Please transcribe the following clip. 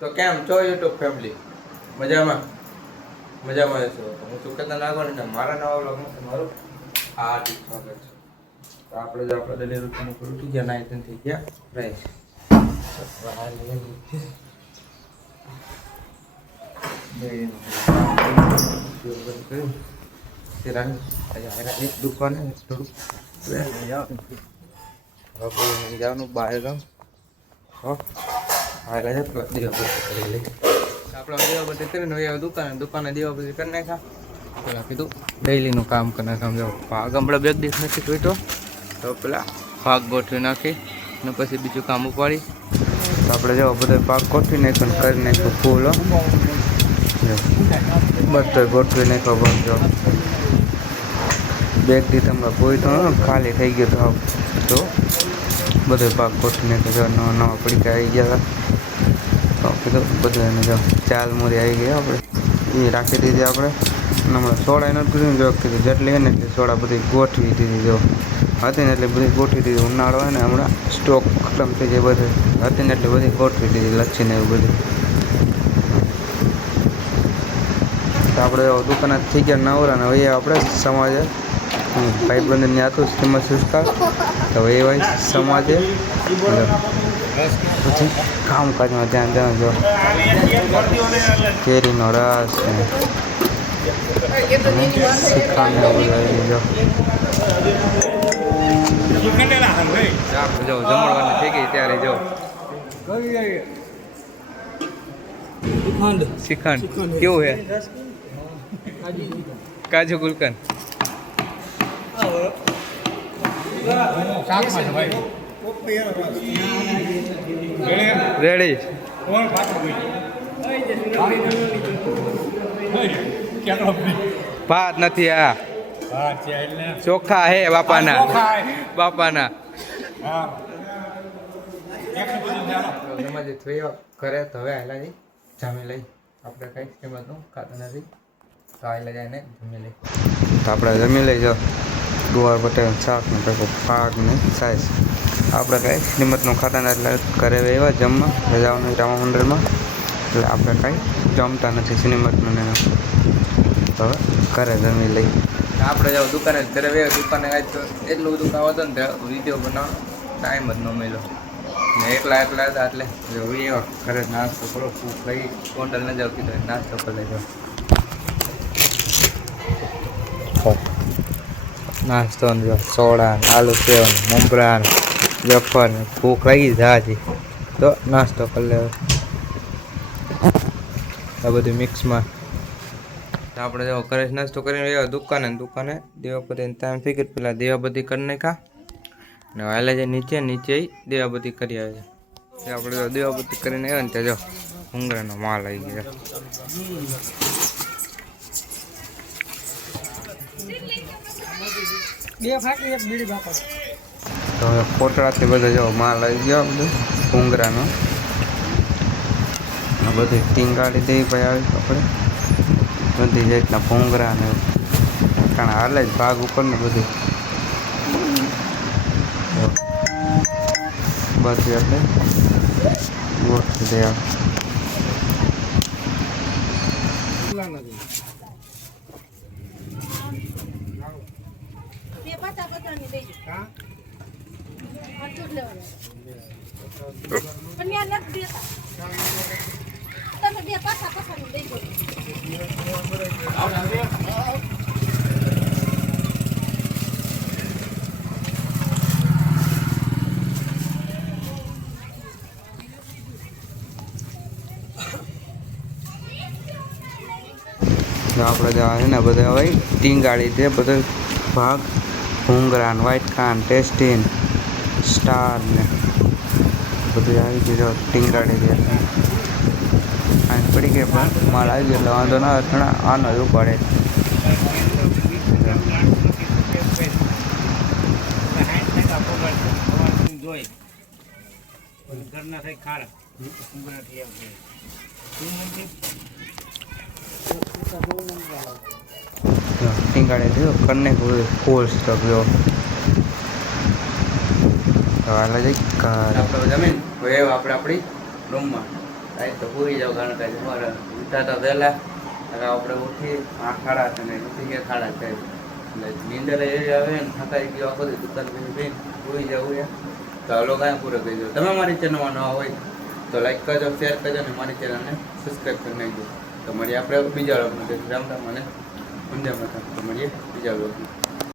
તો કેમ છો યુટ્યુબ ફેમિલી? મજામાં મજામાં છો? હું શું કહેતા નાગોને ને મારા નવા વ્લોગમાં તમારું હાર્દિક સ્વાગત છે. તો આપણે જો આપણે ડેલી રૂટીન ઉપર ઉઠી ગયા, નાઈ થઈ ગયા ફ્રેશ. એક દુકાને થોડુંક જવાનું બહાર ગામ. આપણે દીવાબત્તી કરીને દુકાને દીવાબત્તી કરી નાખ્યા. પેલા કીધું ડેલીનું કામ કરી નાખ્યા. ભાગ હમણાં બે દિવસ નથી તૂટ્યો તો પેલા ભાગ ગોઠવી નાખી ને પછી બીજું કામ ઉપાડી. તો આપણે જો બધો ભાગ ગોઠવી નાખ્યો કરી નાખ્યો ફૂલ બધો ગોઠવી નાખ્યો. પણ જો બેગ દી તમને કોઈ તો ખાલી થઈ ગયો તો બધો ભાગ ગોઠવી નાખ્યો. નવા પડીકા આવી ગયા હતા. કીધું બધું એને જો ચાલ મોરી આવી ગઈ આપણે એ રાખી દીધી. આપણે હમણાં સોડા નથી પીધું જો કીધું જેટલી હોય ને એટલી સોડા બધી ગોઠવી દીધી. જો હતી ને એટલે બધી ગોઠવી દીધી. ઉનાળો હોય ને હમણાં સ્ટોક ખતમ થઈ જાય બધે હતી ને એટલે બધી ગોઠવી દીધી લચ્છીને એવું બધું. તો આપણે દુકાન થઈ ગયા નવરા ને હવે આપણે સમાજે ભાઈબંધને હતું શ્રીમદ સંસ્કાર તો એ હોય સમાજે પછી કામકાજમાં ધ્યાન દેવાનું. જો કેરીનો રસ શીખવાનું જો જમણવાની થઈ ગઈ ત્યારે જો શ્રીખંડ કેવું છે? કાજુ ગુલકંદ રેડી ભાત નથી. આ ચોખા હે બાપાના ઘરે તો હવે આયલા જઈ જમી લઈ. આપણે કઈ કિંમતનું ખાતું નથી તો આયલા જાય ને જમી લઈ. તો આપણે જમી લઈ જાઓ ગુવાર બટેર શાક ને પેકો પાક ને સાઈઝ. આપણે કાંઈ કિંમતનું ખાતા ને એટલે ઘરે એવા જમવા રજાઓનું રામા મંડળમાં એટલે આપણે કાંઈ જમતા નથી સિનેમતનું ને તો હવે ઘરે જમી લઈ. આપણે જાઓ દુકાને ઘરે બે દુકાને કાંઈ તો એટલું બધું કામ હતું ને વિડીયો બનાવવાનો ટાઈમ જ ન મળ્યો ને એકલા હતા એટલે એવા ઘરે નાસ્તો કરો ભૂખ લઈ હોટલ ન જાવ કીધું નાસ્તો કરી લેજો. નાસ્તો જો સોડા આલુ સેવ મમરા વેફર ભૂખ લાગી જાજી તો નાસ્તો કરી લેવો. આ બધું મિક્સમાં આપણે જો ઘરે નાસ્તો કરીને આવ્યા દુકાને દીવાબત્તી ટાઈમ ફિકર પેલા દીવાબત્તી કરી નાખ્યા ને હાલે જાય નીચે દીવાબત્તી કરી આવે છે. આપણે જો દીવાબત્તી કરીને આવ્યા ને ત્યાં જો ભૂંગળાનો માલ આવી ગયો. તો હવે કોટડાથી બધો જો માલ આવી ગયો બધું ભૂંગળાનો. આ બધી ટીંગાડી દેવી ભાઈ આવી આપણે બધી જાતના ભૂંગળા ને કારણ હાલે જ ભાગ ઉપર ને બધું બધું એટલે ગોઠવી દે. આપણે જે આવે ને બધા હવે ટીંગાળી દે બધો ભાગ ભૂંગળા ને વ્હાઈટ ખાંડ ટેસ્ટીન સ્ટાર ને બધું આવી ગયું. ટીંગાળી દે આ પડી ગઈ પણ માલ આવી ગયો એટલે વાંધો ના ઘણા આનો જ ઉપાડે. ટીંગાડે થયો કને ફૂલ સ્ટોક જો હાલ જઈ આપણે જમીન હવે આપણે આપણી રૂમમાં કાંઈ તો પૂરી જાવ કારણ કે તમારે ઉઠાતા વહેલા આપણે ઉઠી 8 સાડા 8 અને ઉઠી ગયા 8:30 એટલે નીંદર એવી આવે ને થકાઈ ગયો આખો દી દુકાન પછી પૂરી જવું છે તો આ લોકો કાંઈ પૂરો કરી દો. તમે મારી ચેનલમાં નવા હોય તો લાઈક કરજો, શેર કરજો અને મારી ચેનલને સબસ્ક્રાઈબ કરી નાખજો. તો મળીએ આપણે બીજા વ્લોગમાં. રામ રામ અને વંદે માતરમ. તો મળીએ બીજા વ્લોગમાં.